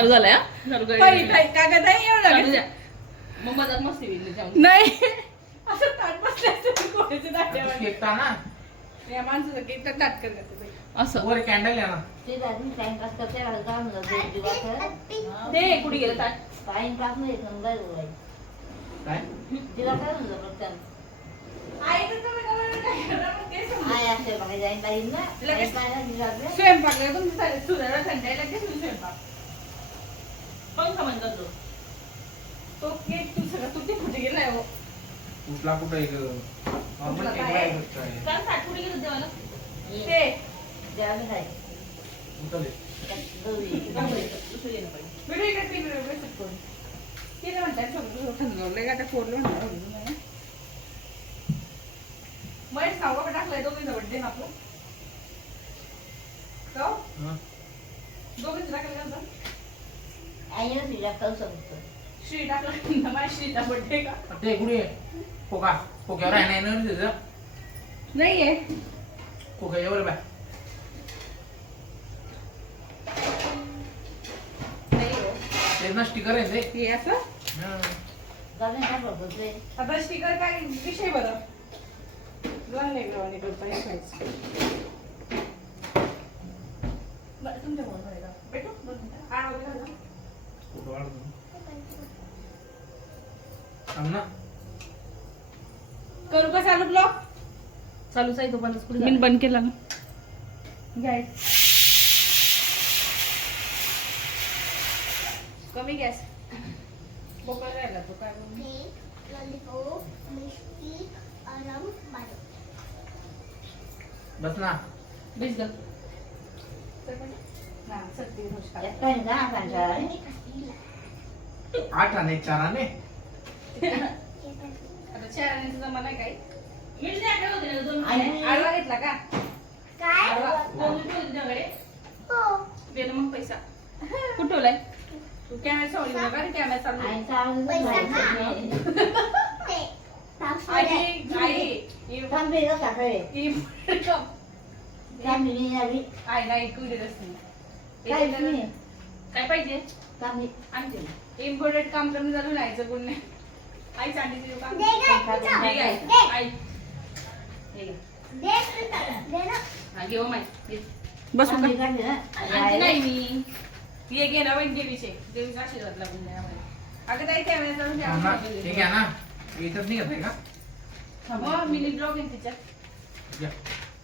चालू झालाय हा? चालू ताई करायचं. ताई कागद आहे एवढं चालू लागेल. द्या. मग मधात मस्ती होईल त्याच्यामध्ये. नाही असं ताट बसल्याचं कोणाचे आता दाट्यावर केक टा ना या माणसाचं केक तर ताट करत बाई. असं वर कॅन्डल आहे ना. ते दादी टाइमपास करते राहत का म्हणलं दोन दिवस दे कुठे गेलं ताट टाइमपास नाही समजा बोलाय काय तिला काय म्हणलं प्रत्येक आई तर तुम्ही काय करणार मग ते समजा. आय असते बघा जाईन पाहिजे ना लगेच. पाहिजे विचारले स्वयंपाकला तुमचं सुधारा थंडायला लगेच तुम्ही स्वयंपाक पंखा बंद करतो. तो केक तू सगळं तुटी फुटी गेलाय हो. कुठला कुठं एक नॉर्मल कुठला केक काय? आहे फक्त आहे. काल ताट कुठे गेलं देवाला ते द्यावे काय उचल दे. दुसरं येणं पाहिजे. व्हिडिओ इकडे टीव्ही वर बसत कोण केलं म्हणतात सगळं थंडवलंय का आता कोरलं म्हणणार महेश नाव का टाकलंय दोघींचा बड्डे ना आपलं का हो? हं. दोघींचं टाकलं का आता? आई तिला कळू शकतो श्री टाकला माझ्या श्रीचा बड्डे का ते कुठे कोका कोक्यावर आहे ना येणार त्याचं नाहीये कोका एवढं बाय नाही हो ते ना स्टिकर आहे ते हे असं हं. चालेल काय बघतोय आता स्टिकर काय विषय बरं लहान लेकरवाणी करता हे खायचं बरं तुमच्या फोनमध्ये का भेटू दोन मिनिटं आड वगैरे घाला. फोटो काढतो. थांब ना. करू का चालू ब्लॉग चालूच आहे तो बंद कुठे मी झाला? बंद केला ना गॅस कमी गॅस बोकळ राहिला तो काय बोलू? बस ना बीज घाल. हा, सत्ती गोष्ट आहे. एकटा ना कंटाळा 8 आणे 4 आणे आता चेहऱ्याने जमा नाही काही मीठ द्या काय होते ना दोन आणि- मिनिटं. आडवा घेतला का आडवा. दोन मिनिटं होते तुझ्याकडे. दे ना मग पैसा कुठं ठेवलाय तू कॅमेरा सोडली का रे कॅमेरा चालू आहे? आईचा आवाज आई आई ही- थांबे का सकाळी ही- थांबे मी आली आई नाही कुठेच काय नाही तुम्ही काय पाहिजे थांबे आणते ना. इम्पोर्टेड काम करून चालू नाहीचं कोण नाही आई सांगितली तुझं काम हे घ्या. आई. हे घ्या. हा, घेऊ माय. घे. बसू थांबे का काढले आणते ना नाही मी. ये घे ना पण देवीचे देवीचा आशीर्वाद लागून द्या आम्हाला. अगं ताई कॅमेरा चालू थांब ना. ठेवा. हे घ्या ना इथंच नाही घेत आहे का मग मिनी ब्लॉग आहे तिच्यात घ्या.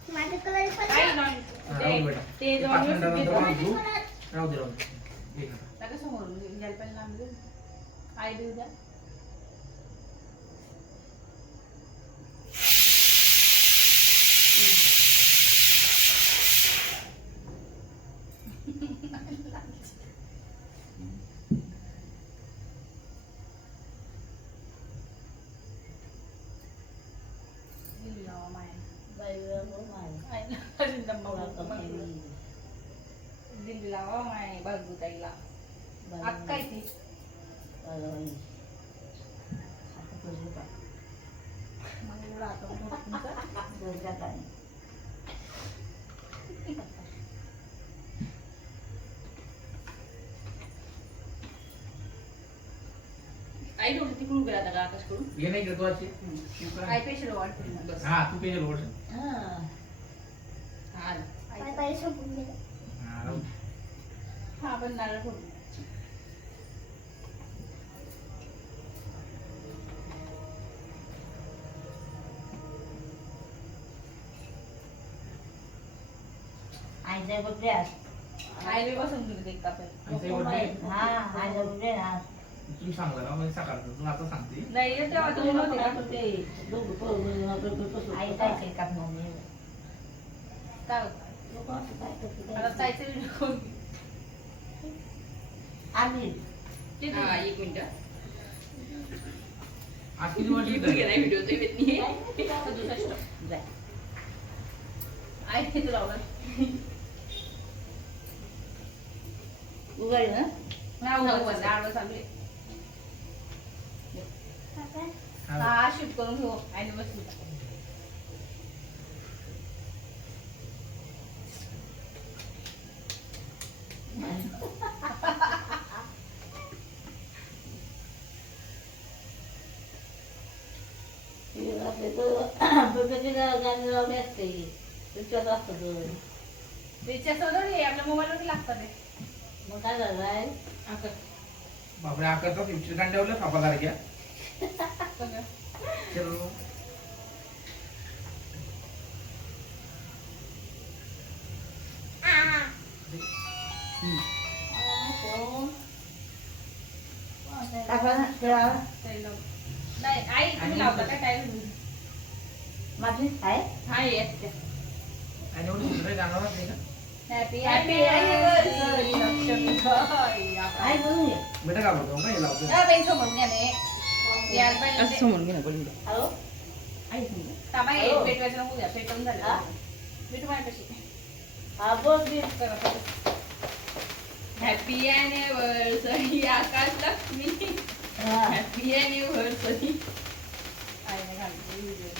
आई नाही. राहू दे बेटा. ते ते 5 जवळ मिनिटानंतर घेतो. बांधू. राहू दे घे. नका समोरून घ्यायला पाहिजे ना आम्ही. आई देऊ द्या दिली लावा माया. आईला अजून दम्मा होतो म्हणून. दिली लावा माय बाजू ताईला अक्का आहे ती मग एवढा आता मोठा तुमचा. आई थोडी तिकडून गेला आता का आकाशकडून. घे नाही घेतो अशी आई पेशल वाटते ना बस. हा तू पेजल ओढ हा, आला. हा राहू दे. हा पण नारळ फोडून आईचा बघते आज आईने बसून दिली एक कापेल आईचा बर्थडे हा आईचा बघते ना तुम्ही सांगला ना म्हणजे सकाळचं तू आता सांगते नाही तेव्हा तुम्ही नव्हते का आई काय केक कापणार नाही काय होतं? आता जायचं व्हिडिओ कोण आम्ही हा, एक मिनिट. आज किती वर्ष इकडून गेला झाली? व्हिडिओ तो येत नाहीये. 67. जाय आई तिथं लावलं उघड ना आडवं चालू आहे हा. हा शिफ्ट करून घेऊ आईने बसली बघते गाणी लावली असते तुमच्यात असतं तर. त्याच्यासोबत आपल्या मोबाईलवर लागतात ते. मग काय झालं आहे आता बापरे आकाशचा पिक्चर काढल्यावर सापा झाला क्या सगळं. चलो टाकला ना तेव्हा ते लाव. नाही आई तुम्ही लावता का काय माझी आहे हा येत आणि एवढं दुसरं गाणं नाही का हॅपी हॅपी अॅनिव्हर्सरी लक्ष्मी आहे बोलून घे बेटा का बोलतो का हे लावतो समोर घ्या ने यार असं पहिले समोर घे ना बोलून हॅलो आई बोल. ताबा हे पेटवायचं नको द्या पेटवून हा? झालं मी तुम्हाला कशी हा बोल बी हॅपी अॅनिव्हर्सरी आकाश लक्ष्मी हा हॅपी अॅनिव्हर्सरी आई नाही घालतो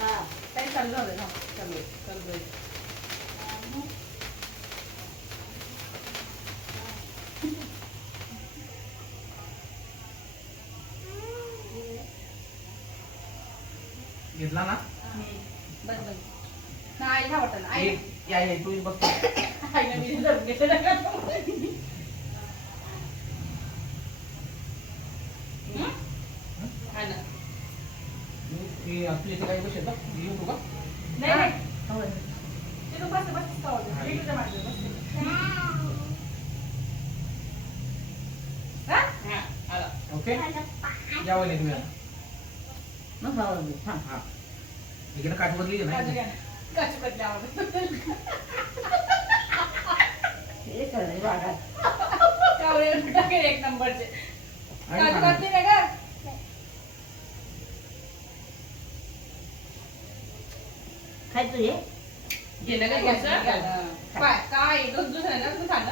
हा काही चाललं होतं ना चालू घेतला ना बस बस ना आईला वाटतं ना आई या तू बस आईला मी धरून घेतलं ना हा ना तू इथे काही बसेल का येऊ तू का नाही नाही हो ते तू बस बस मी तुझ्या मागे बसते हा हा आला ओके या वय तुम्ही मग भाऊ बी थांब हा इकडे काठ बदली काजू नाही घ्या ना काजू कतली आवडत हे करणे बागा कावळे टाकेल एक नंबरचे आणि काजू खाणार. कतली नाही का खायचं हे गेलं का घ्यायचं काय काय दुसऱ्या ना तू सांग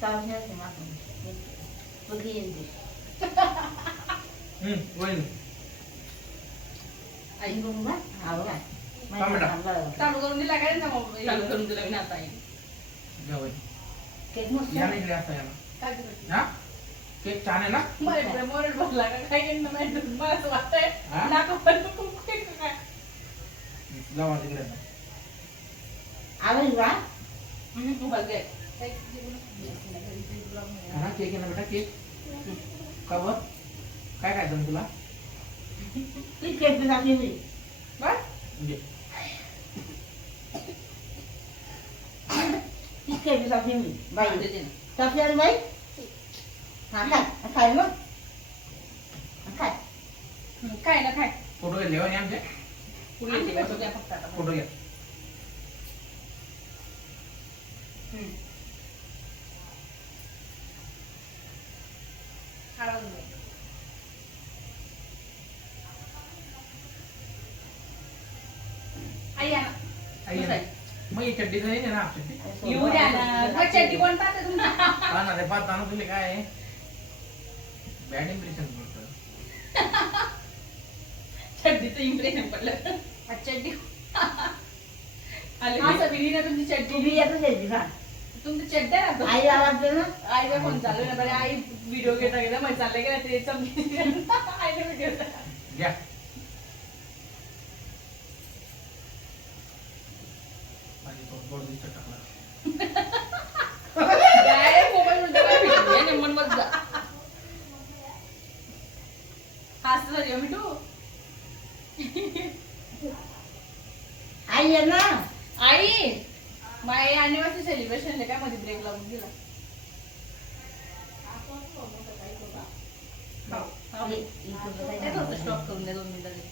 चावण्याचं मागून बघी येते वय आई बघू बा हा बघा टमाटा. चालू करून दिला काय ना मग चालू करून दिलं मी आता या वय केक मस्त या नाही असता याला काजू कतली हा केक छान आहे ना मोरड बसला का काय केलं नाही मला असं वाटतंय हा? नाका पण खूप केक काय लावा तिकडे आवडली बा तू बघ गे हा केक आहे ना बेटा केक का बर काय खायचं तुला ती केक बी टाकली मी बस घे. ती केक बी टाकली मी बाई देते ना टाकली आणि बाई हा खाय खाय मग खाय काय ना काय फोटो घेतले हो आमचे पुढे येते बसू द्या फक्त आता फोटो घ्या हळद दे. आई या ना. आई ये ना. मग ही चड्डी तर नाही ना हाफ चड्डी येऊ द्या ना मग चड्डी कोण पाहते तुमची हा ना ते पाहता ना तुला काय बॅड इम्प्रेशन पडतं चड्डीचं इम्प्रेशन पडलं चड्डी आले असं बिली ना तुमची तू चड्डी बी येतच यायची ना तुमची चड्डी आहे ना आई आवाज दे ना आईला फोन चालू ना बरे आई व्हिडिओ घेता घेता मग चालले गेला ते चमकी आईने व्हिडिओ घ्या आणि तो गोड दिसत टाकला काय मोबाईल मध्ये काय भेटलं नंबर मध्ये जा हाच तर मिठू आई ये ना आई माय अनिव्हर्सरी सेलिब्रेशन काय मध्ये ब्रेक लावून दिला तेच होतं स्टॉप करून द्या 2 मिनिटांनी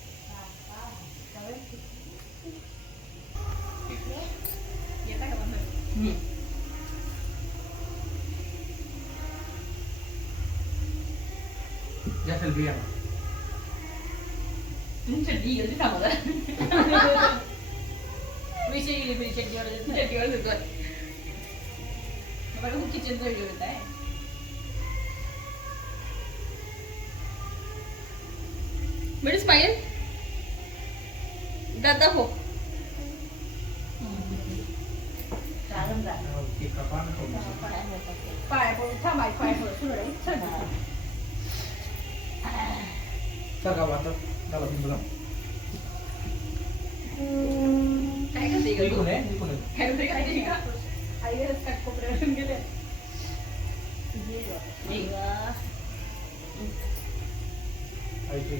येता का बंद या सेल्फी घ्या तुमची चड्डी गेली थांबा जरा. विषय गेली मी चड्डीवर चड्डीवर सुद्धा बघा खूप किचनचा व्हिडिओ येत आहे मिळूच पाहिजे दादा हो चालून जा केक कापा आणि खाऊ घ्या. पाय पडून थांबाय पाय पडून सुरू सर का आता चला तुमचं काय करते ग तू? इकडून आहे इकडून आहे. काय करते काय का? आई काटकोपऱ्यावरून गेले. ऐक.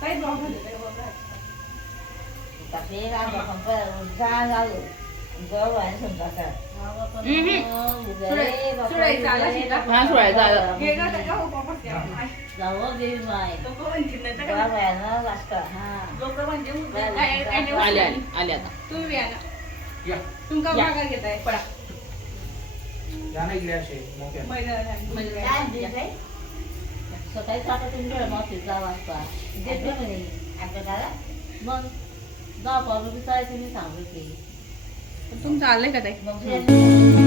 काय ब्लॉग झाले काय ब्लॉग झाले? tapi apa sampai usaha lalu enggak banyak sebentar सोडायचं आला शिका. हा सोडायचं आला. घे गं, त्या का वापस द्या. आई, lalu di main लोकं म्हणतील नाही तर gua काय? bayar rasta ha लोकं म्हणजे मुद्दे काय- काय आले नाही आले आले आता तुम्ही या ना. या तुमका या. मागा घेताय पडा या ना इकडे असे मोठ्या मैदान kan di sini sekali satu tinggal mau tiga wasta jadi ini ada kala meng gak perlu bisa sini sampai sini तुमचं आलंय का ताई?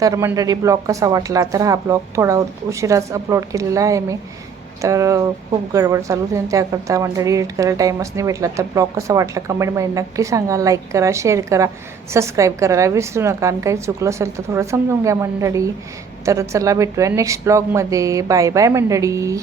तर मंडळी ब्लॉग कसा वाटला तर हा ब्लॉग थोडा उशिराच अपलोड केलेला आहे मी तर खूप गडबड चालू होती त्याकरता मंडळी एडिट करायला टाईमच नाही भेटला तर ब्लॉग कसा वाटला कमेंटमध्ये नक्की सांगा लाईक करा शेअर करा सबस्क्राईब करायला विसरू नका आणि काही चुकलं असेल तर थोडं समजून घ्या मंडळी तर चला भेटूया नेक्स्ट ब्लॉगमध्ये बाय बाय मंडळी.